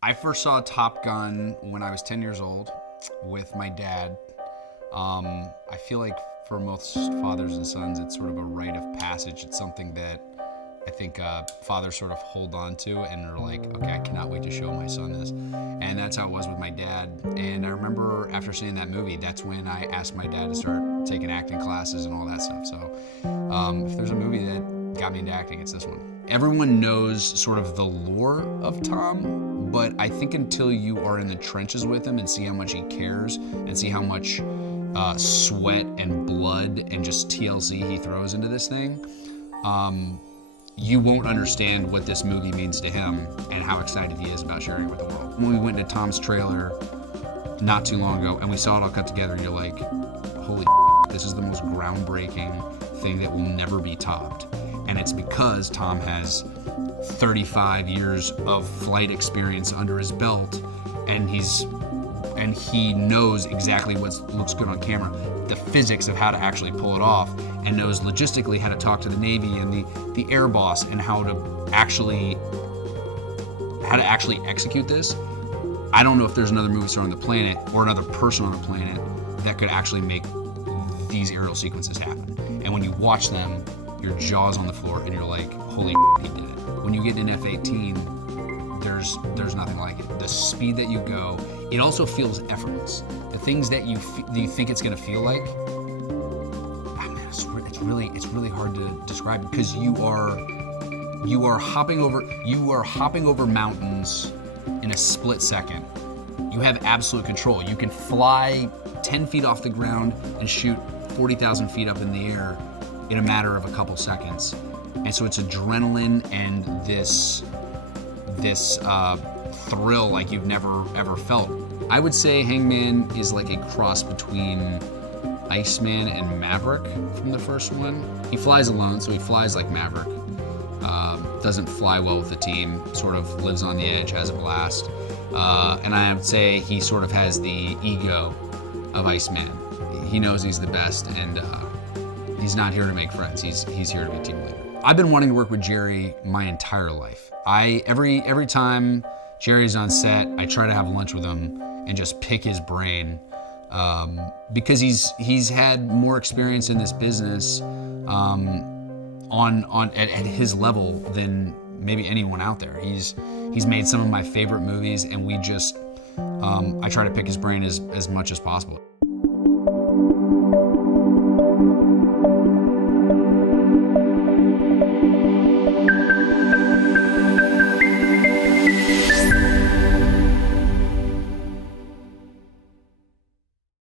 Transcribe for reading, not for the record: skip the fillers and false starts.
I first saw Top Gun when I was 10 years old with my dad. I feel like for most fathers and sons, it's sort of a rite of passage. It's something that I think fathers sort of hold on to and are like, okay, I cannot wait to show my son this. And that's how it was with my dad. And I remember after seeing that movie, that's when I asked my dad to start taking acting classes and all that stuff. So if there's a movie that got me into acting, it's this one. Everyone knows sort of the lore of Tom, but I think until you are in the trenches with him and see how much he cares and see how much sweat and blood and just TLC he throws into this thing, you won't understand what this movie means to him and how excited he is about sharing it with the world. When we went into Tom's trailer not too long ago and we saw it all cut together, you're like, holy this is the most groundbreaking thing that will never be topped. And it's because Tom has 35 years of flight experience under his belt, and he knows exactly what looks good on camera, the physics of how to actually pull it off, and knows logistically how to talk to the Navy and the air boss and how to actually execute this. I don't know if there's another movie star on the planet or another person on the planet that could actually make these aerial sequences happen. And when you watch them, your jaw's on the floor and you're like, holy he did it. When you get in F-18, there's nothing like it. The speed that you go, it also feels effortless. The things that you think it's gonna feel like, it's really hard to describe because you are hopping over mountains in a split second. You have absolute control. You can fly 10 feet off the ground and shoot 40,000 feet up in the air in a matter of a couple seconds. And so it's adrenaline and this thrill like you've never ever felt. I would say Hangman is like a cross between Iceman and Maverick from the first one. He flies alone, so he flies like Maverick. Doesn't fly well with the team, sort of lives on the edge, has a blast. And I would say he sort of has the ego of Iceman. He knows he's the best, and he's not here to make friends. He's here to be team leader. I've been wanting to work with Jerry my entire life. Every time Jerry's on set, I try to have lunch with him and just pick his brain because he's had more experience in this business at his level than maybe anyone out there. He's made some of my favorite movies, and we just I try to pick his brain as much as possible.